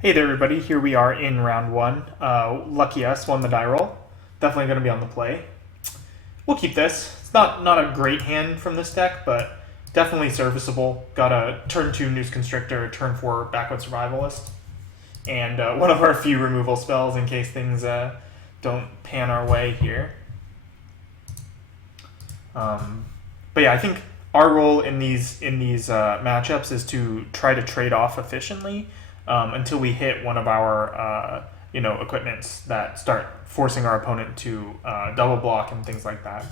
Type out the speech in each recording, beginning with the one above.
Hey there, everybody. Here we are in round one. Lucky us, won the die roll. Definitely going to be on the play. We'll keep this. It's not a great hand from this deck, but definitely serviceable. Got a turn 2 Noose Constrictor, turn 4 Backward Survivalist, and one of our few removal spells in case things don't pan our way here. But yeah, I think our role in these matchups is to try to trade off efficiently until we hit one of our equipments that start forcing our opponent to double block and things like that.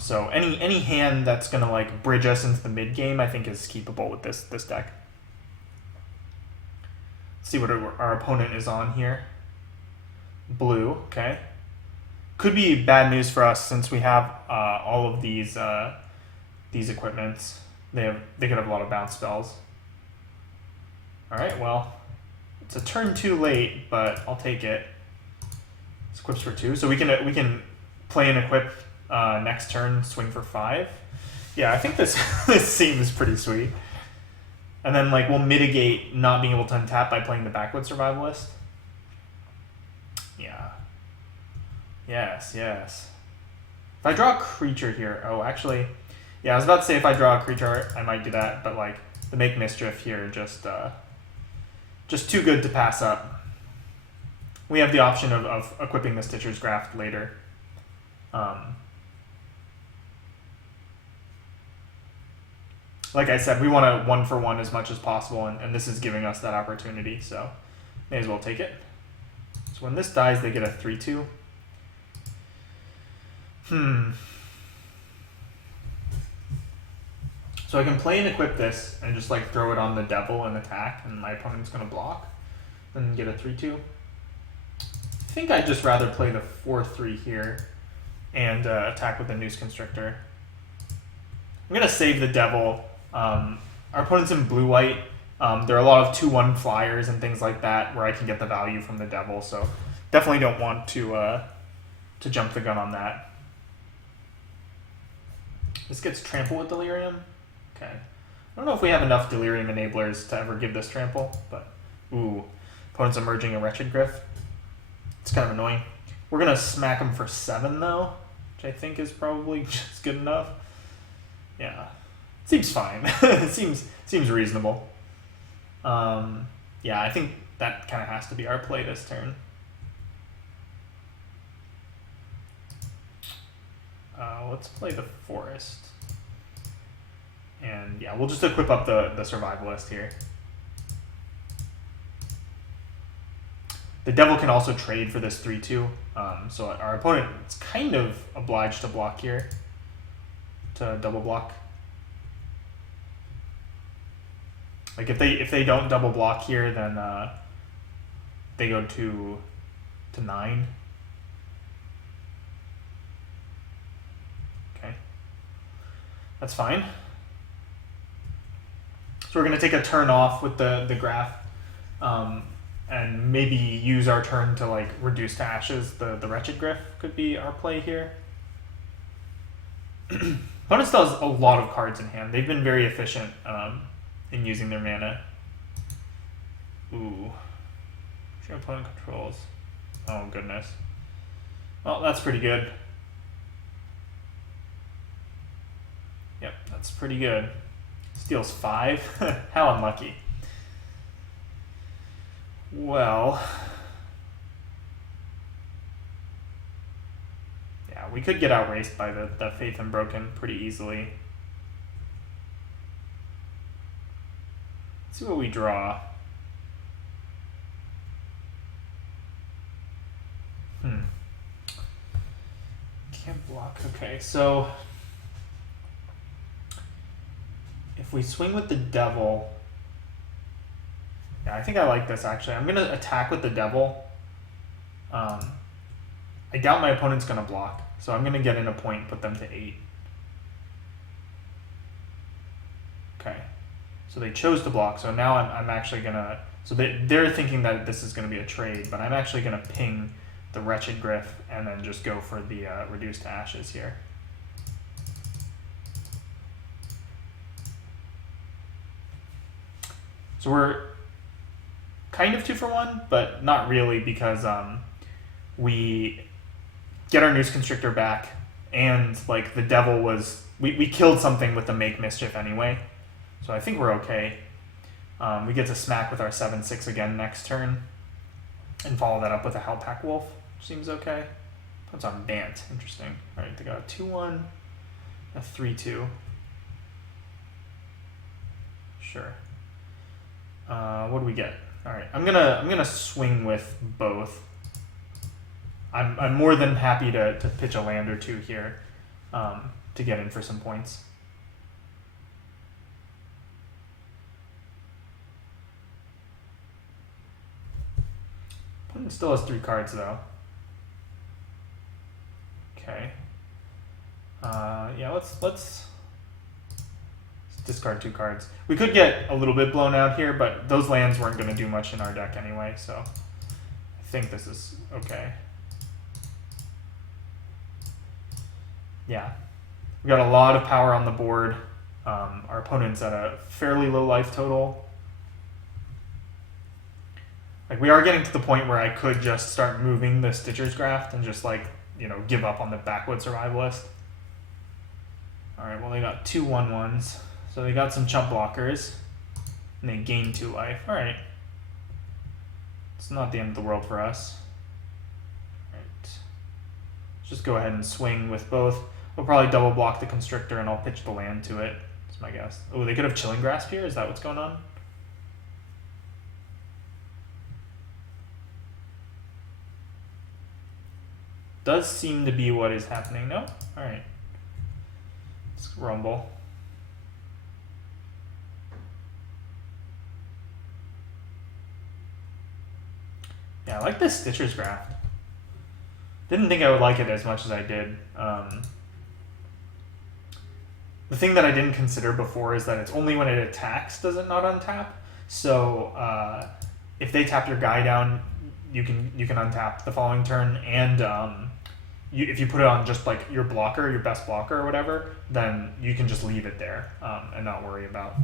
So any hand that's gonna like bridge us into the mid game, I think is keepable with this deck. Let's see what our opponent is on here. Blue, okay. Could be bad news for us since we have all of these equipments. They could have a lot of bounce spells. All right, well, it's a turn too late, but I'll take it. This equips for 2, so we can play and equip next turn, swing for 5. Yeah, I think this this seems pretty sweet. And then like we'll mitigate not being able to untap by playing the Backward Survivalist. Yeah. Yes. If I draw a creature here, oh, actually, yeah, I was about to say if I draw a creature, I might do that, but like the Make Mischief here just too good to pass up. We have the option of equipping the Stitcher's Graft later. Like I said, we want to 1-for-1 as much as possible, and this is giving us that opportunity, so may as well take it. So when this dies, they get a 3/2. So I can play and equip this and just like throw it on the devil and attack, and my opponent's going to block and get a 3/2. I think I'd just rather play the 4/3 here and attack with the Noose Constrictor. I'm going to save the devil. Our opponent's in blue-white. There are a lot of 2/1 flyers and things like that where I can get the value from the devil, so definitely don't want to jump the gun on that. This gets trample with Delirium. Okay. I don't know if we have enough Delirium enablers to ever give this trample, but ooh, opponent's emerging a Wretched Griff. It's kind of annoying. We're gonna smack him for 7 though, which I think is probably just good enough. Yeah, seems fine. It seems reasonable. Yeah, I think that kind of has to be our play this turn. Let's play the Forest. And yeah, we'll just equip up the Survivalist here. The Devil can also trade for this 3/2, so our opponent is kind of obliged to block here, to double block. Like if they don't double block here, then they go to 9. Okay, that's fine. So we're going to take a turn off with the Graph, and maybe use our turn to like reduce to ashes. The Wretched Griff could be our play here. Opponent still has a lot of cards in hand. They've been very efficient in using their mana. Ooh. Your opponent controls. Oh goodness. Well, that's pretty good. Yep, that's pretty good. Steals 5. How unlucky. Well, yeah, we could get outraced by the Faith Unbroken pretty easily. Let's see what we draw. Can't block. Okay, so if we swing with the Devil, yeah, I think I like this actually. I'm gonna attack with the Devil. I doubt my opponent's gonna block, so I'm gonna get in a point, put them to 8. Okay, so they chose to block, so now I'm actually gonna, so they're thinking that this is gonna be a trade, but I'm actually gonna ping the Wretched Griff and then just go for the reduce to ashes here. So we're kind of 2-for-1, but not really because we get our Noose Constrictor back, and like the devil was we killed something with the Make Mischief anyway, so I think we're okay. We get to smack with our 7/6 again next turn, and follow that up with a Hellpack Wolf, which seems okay. Puts on Bant, interesting. All right, they got a 2/1, a 3/2. Sure. What do we get? All right, I'm gonna swing with both. I'm more than happy to pitch a land or two here, to get in for some points. Opponent still has 3 cards though. Okay. Yeah, let's discard 2 cards. We could get a little bit blown out here, but those lands weren't going to do much in our deck anyway, so I think this is okay. Yeah, we got a lot of power on the board. Our opponent's at a fairly low life total. Like, we are getting to the point where I could just start moving the Stitcher's Graft and just, like, you know, give up on the Backwood Survivalist. Alright, well, they got 2 1/1s. So they got some chump blockers, and they gain 2 life. Alright. It's not the end of the world for us. Alright. Let's just go ahead and swing with both. We'll probably double block the Constrictor, and I'll pitch the land to it. That's my guess. Oh, they could have Chilling Grasp here? Is that what's going on? Does seem to be what is happening. No? Alright. Let's rumble. Yeah, I like this Stitcher's Graft. Didn't think I would like it as much as I did. The thing that I didn't consider before is that it's only when it attacks does it not untap. So if they tap your guy down, you can untap the following turn, and if you put it on just like your blocker, your best blocker or whatever, then you can just leave it there and not worry about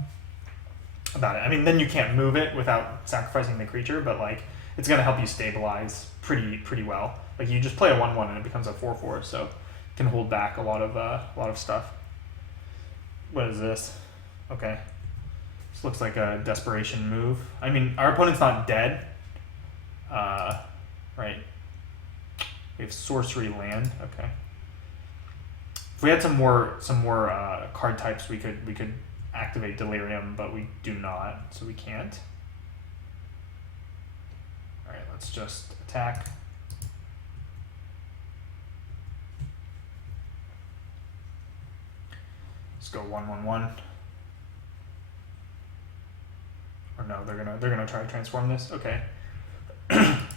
it. I mean, then you can't move it without sacrificing the creature, but like it's gonna help you stabilize pretty well. Like you just play a 1/1 and it becomes a 4/4, so it can hold back a lot of stuff. What is this? Okay, this looks like a desperation move. I mean, our opponent's not dead, right? We have sorcery land. Okay. If we had some more card types, we could activate Delirium, but we do not, so we can't. All right, let's just attack. Let's go 1/1/1. Or no, they're gonna try to transform this. Okay.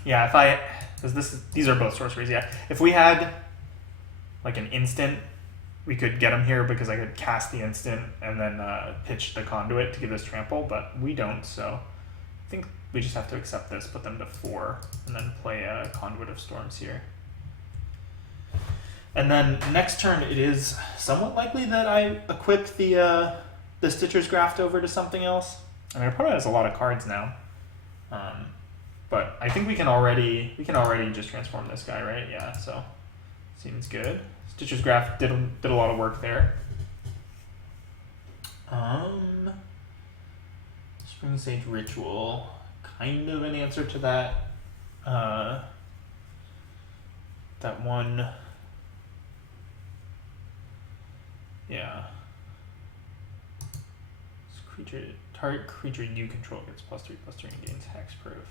Yeah, these are both sorceries. Yeah, if we had like an instant, we could get them here because I could cast the instant and then pitch the conduit to give us trample, but we don't. So I think we just have to accept this, put them to 4, and then play a Conduit of Storms here. And then next turn, it is somewhat likely that I equip the Stitcher's Graft over to something else. I mean, our opponent has a lot of cards now. But I think we can already just transform this guy, right? Yeah, so seems good. Stitcher's Graft did a lot of work there. Spring Sage Ritual, kind of an answer to that. That one. Yeah. This target creature you control gets +3/+3 and gains hexproof.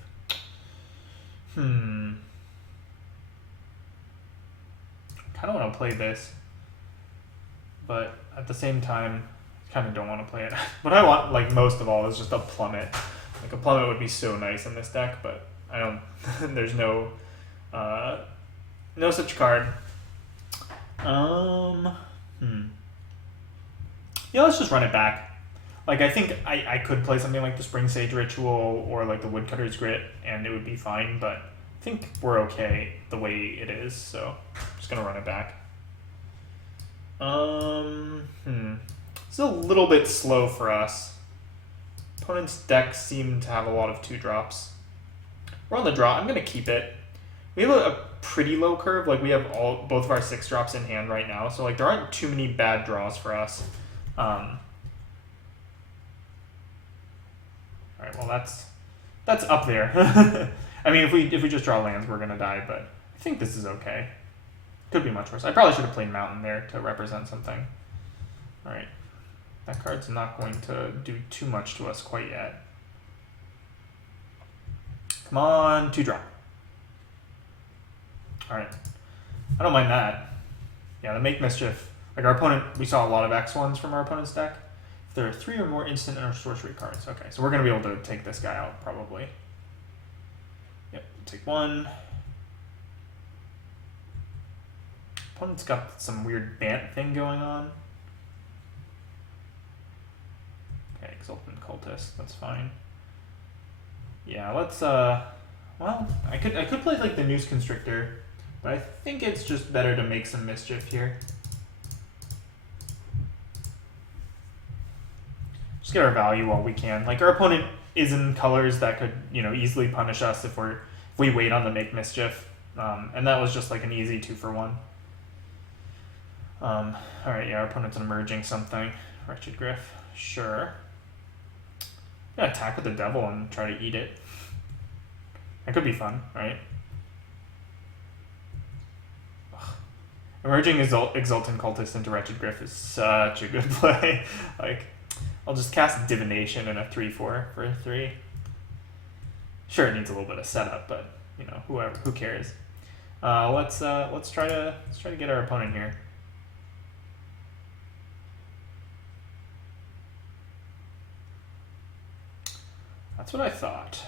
Kind of want to play this, but at the same time, kind of don't want to play it. What I want, like most of all, is just a plummet. Like a plummet would be so nice in this deck, but I don't. There's no such card. Yeah, let's just run it back. Like, I think I could play something like the Spring Sage Ritual or like the Woodcutter's Grit, and it would be fine, but I think we're okay the way it is, so I'm just gonna run it back. It's a little bit slow for us. Opponent's decks seem to have a lot of 2-drops. We're on the draw. I'm gonna keep it. We have a pretty low curve. Like we have both of our 6-drops in hand right now, so like there aren't too many bad draws for us. All right. Well, that's up there. I mean, if we just draw lands, we're gonna die. But I think this is okay. Could be much worse. I probably should have played Mountain there to represent something. All right. That card's not going to do too much to us quite yet. Come on, 2-drop. All right. I don't mind that. Yeah, the Make Mischief. Like our opponent, we saw a lot of X1s from our opponent's deck. If there are 3 or more instant or sorcery cards. Okay, so we're going to be able to take this guy out, probably. Yep, take 1. Opponent's got some weird Bant thing going on. Okay, Exultant Cultist, that's fine. Yeah, let's well, I could play like the Noose Constrictor, but I think it's just better to make some mischief here. Just get our value while we can. Like our opponent is in colors that could, you know, easily punish us if we wait on the Make Mischief. And that was just like an easy 2-for-1. Alright, yeah, our opponent's emerging something. Wretched Griff. Sure. Yeah, attack with the devil and try to eat it. That could be fun, right? Ugh. Emerging Exultant Cultist into Wretched Griff is such a good play. Like, I'll just cast Divination in a 3/4 for a 3. Sure, it needs a little bit of setup, but you know, who cares? Let's try to get our opponent here. That's what I thought.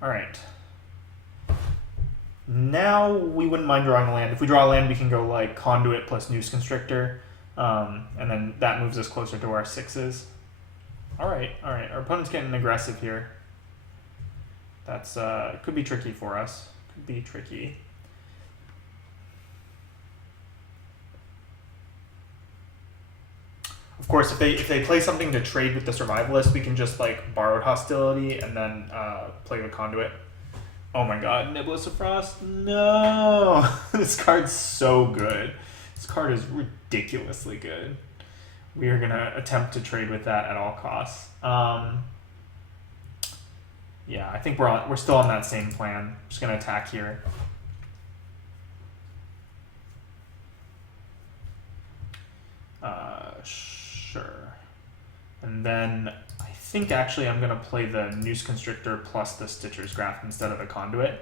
All right. Now we wouldn't mind drawing a land. If we draw a land, we can go like Conduit plus Noose Constrictor, and then that moves us closer to our 6s. All right. Our opponent's getting aggressive here. That's could be tricky for us. Could be tricky. Of course, if they play something to trade with the Survivalist, we can just like Borrowed Hostility and then play with Conduit. Oh my god, Niblus of Frost? No! This card's so good. This card is ridiculously good. We are going to attempt to trade with that at all costs. Yeah, I think we're still on that same plan. Just going to attack here. Sure. And then I think actually I'm going to play the Noose Constrictor plus the Stitcher's Grasp instead of the Conduit.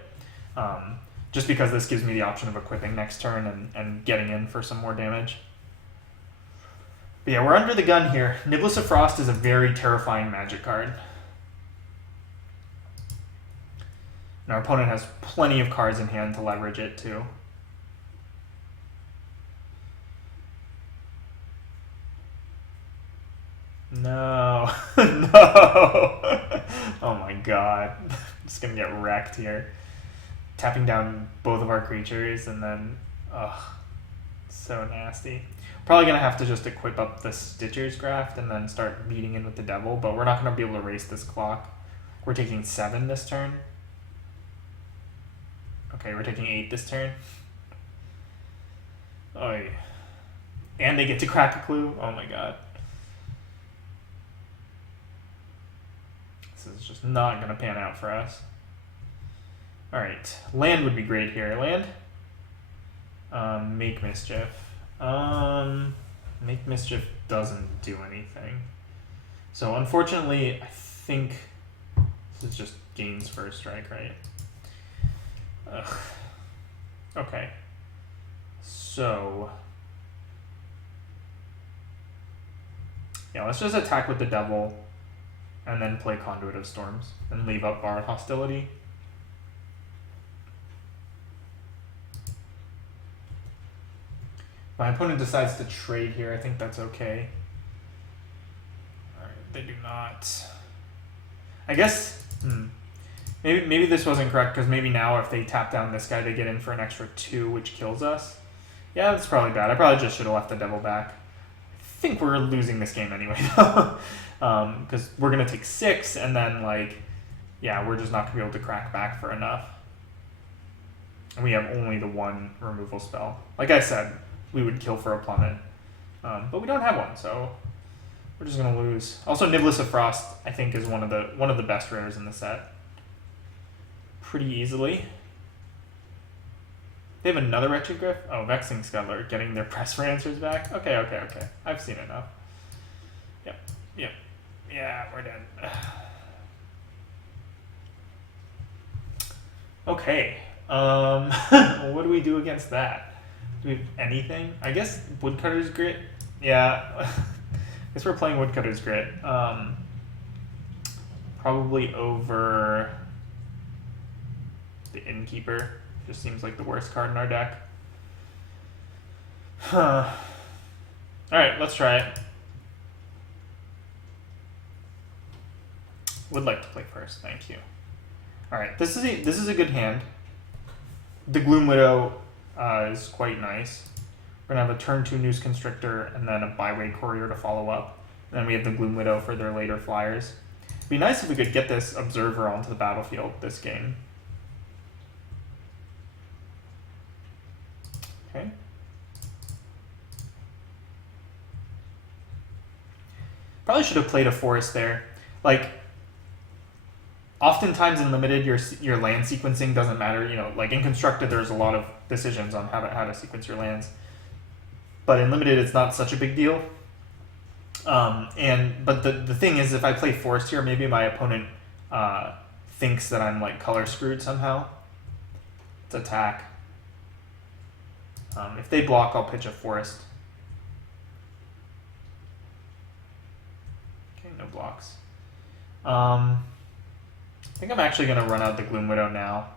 Just because this gives me the option of equipping next turn and getting in for some more damage. But yeah, we're under the gun here. Niblus of Frost is a very terrifying Magic card. And our opponent has plenty of cards in hand to leverage it too. No. No. Oh my god. I'm just gonna get wrecked here. Tapping down both of our creatures and then, ugh, so nasty. Probably gonna have to just equip up the Stitcher's Grasp and then start beating in with the Devil, but we're not gonna be able to race this clock. We're taking 7 this turn. Okay, we're taking 8 this turn. Oy. And they get to crack a clue? Oh my god. This is just not gonna pan out for us. Alright, land would be great here. Land? Make Mischief. Make Mischief doesn't do anything. So unfortunately, I think this is just gains first strike, right? Ugh. Okay. So yeah, let's just attack with the Devil and then play Conduit of Storms and leave up Borrowed Hostility. My opponent decides to trade here. I think that's okay. Alright, they do not. I guess, maybe this wasn't correct, because maybe now if they tap down this guy, they get in for an extra 2, which kills us. Yeah, that's probably bad. I probably just should have left the Devil back. I think we're losing this game anyway, though. Because we're going to take 6, and then, like, yeah, we're just not going to be able to crack back for enough. And we have only the 1 removal spell. Like I said, we would kill for a plummet. But we don't have one, so we're just going to lose. Also, Niblus of Frost, I think, is one of the best rares in the set. Pretty easily. They have another Wretched Griff? Oh, Vexing Scuttler, getting their press for answers back? Okay. I've seen enough. Yep. Yeah, we're dead. Okay. What do we do against that? Do we have anything? I guess Woodcutter's Grit? Yeah. I guess we're playing Woodcutter's Grit. Probably over the Innkeeper. Just seems like the worst card in our deck. Huh. Alright, let's try it. Would like to play first, thank you. Alright, this is a good hand. The Gloom Widow is quite nice. We're gonna have a turn 2 Noose Constrictor and then a Byway Courier to follow up. And then we have the Gloom Widow for their later flyers. It'd be nice if we could get this Observer onto the battlefield this game. Okay. Probably should have played a forest there. Like, oftentimes in limited, your land sequencing doesn't matter. You know, like in constructed, there's a lot of decisions on how to sequence your lands. But in limited, it's not such a big deal. But the thing is, if I play forest here, maybe my opponent thinks that I'm like color screwed somehow. It's attack. If they block, I'll pitch a forest. Okay, no blocks. I think I'm actually going to run out the Gloom Widow now.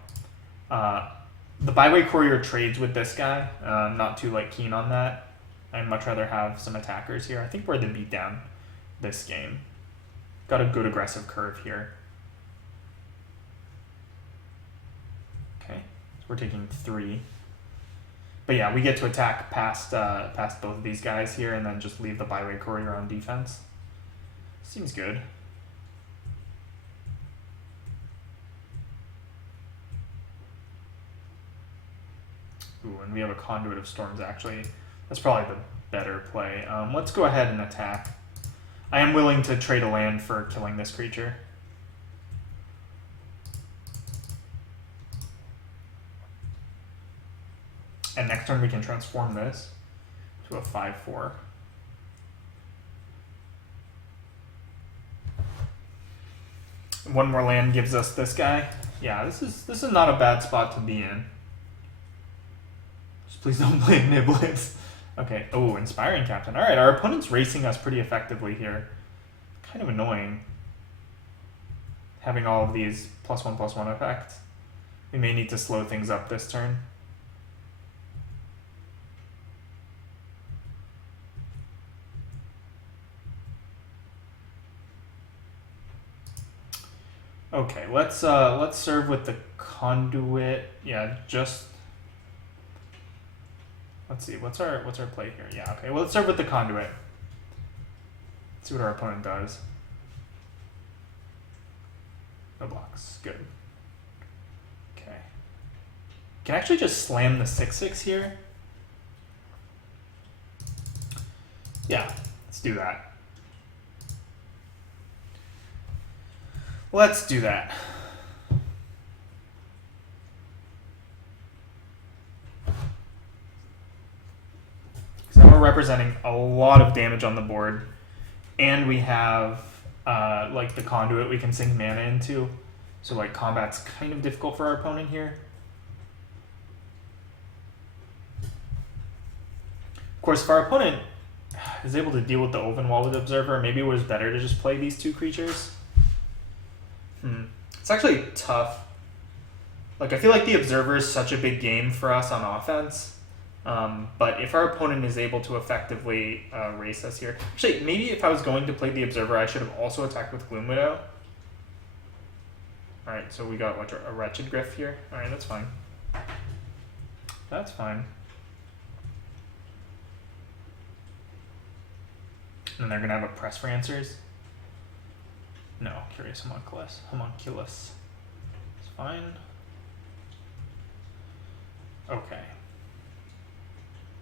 The Byway Courier trades with this guy. I'm not too keen on that. I'd much rather have some attackers here. I think we're the beatdown this game. Got a good aggressive curve here. Okay, so we're taking 3. But yeah, we get to attack past both of these guys here and then just leave the Byway Courier on defense. Seems good. Ooh, and we have a Conduit of Storms actually. That's probably the better play. Let's go ahead and attack. I am willing to trade a land for killing this creature. And next turn we can transform this to a 5/4. One more land gives us this guy. Yeah, this is not a bad spot to be in. Just please don't play Niblets. Okay. Oh, Inspiring Captain. All right, our opponent's racing us pretty effectively here. Kind of annoying. Having all of these +1/+1 effects. We may need to slow things up this turn. Okay, let's serve with the Conduit. Yeah, just let's see. What's our play here? Yeah, okay. Well, let's serve with the Conduit. Let's see what our opponent does. No blocks. Good. Okay. Can actually just slam the 6/6 here. Yeah, let's do that. Let's do that. So now we're representing a lot of damage on the board, and we have the Conduit we can sink mana into. So combat's kind of difficult for our opponent here. Of course, if our opponent is able to deal with the Ovenwall with Observer, maybe it was better to just play these 2 creatures. It's actually tough. I feel like the Observer is such a big game for us on offense. But if our opponent is able to effectively race us here... Actually, maybe if I was going to play the Observer, I should have also attacked with Gloom Widow. Alright, so we got a Wretched Griff here. Alright, that's fine. That's fine. And they're going to have a Press for Answers. No, Curious Homunculus. Homunculus. It's fine. Okay.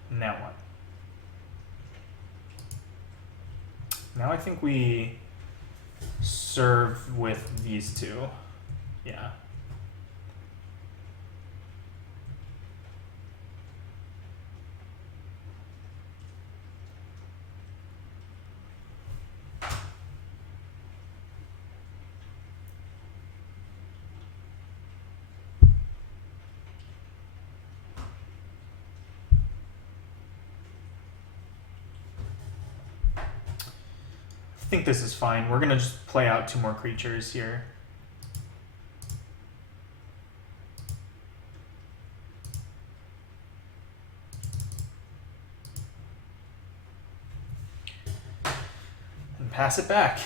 Now what? Now I think we serve with these two. Yeah. I think this is fine. We're gonna just play out 2 more creatures here. And pass it back.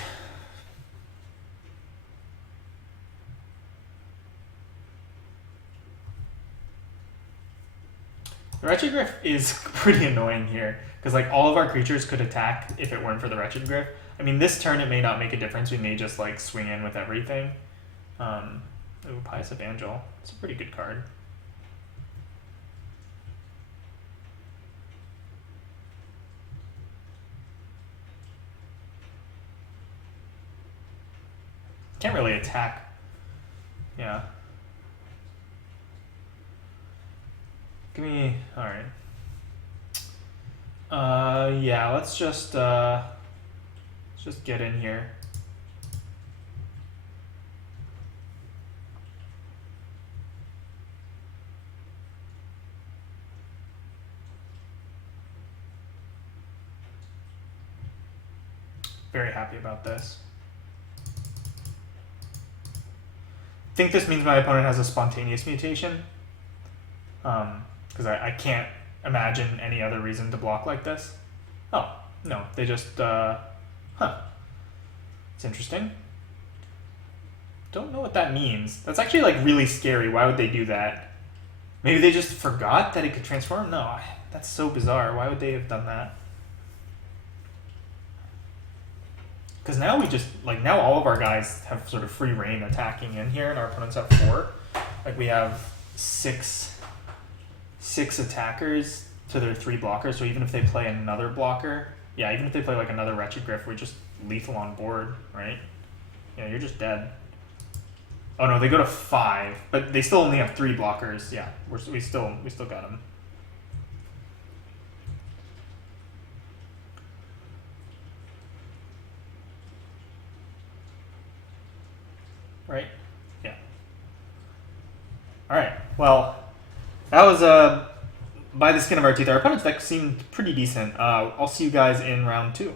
The Wretched Gryph is pretty annoying here, because like all of our creatures could attack if it weren't for the Wretched Gryph. I mean, this turn it may not make a difference. We may just like swing in with everything. Ooh, Pious Evangel. It's a pretty good card. Can't really attack. Yeah. Give me. All right. Yeah. Let's just get in here. Very happy about this. I think this means my opponent has a spontaneous mutation. Because I can't imagine any other reason to block like this. Oh, no, they just, huh. It's interesting. Don't know what that means. That's actually like really scary. Why would they do that? Maybe they just forgot that it could transform? No, that's so bizarre. Why would they have done that? Because now we just, like, now all of our guys have sort of free reign attacking in here, and our opponents have 4. Like, we have six attackers to their 3 blockers, so even if they play another blocker, yeah, even if they play, like, another Wretched Gryph, we're just lethal on board, right? Yeah, you're just dead. Oh, no, they go to 5, but they still only have 3 blockers. Yeah, we still got them. Right? Yeah. Alright, well, that was by the skin of our teeth. Our opponent's deck seemed pretty decent. I'll see you guys in round 2.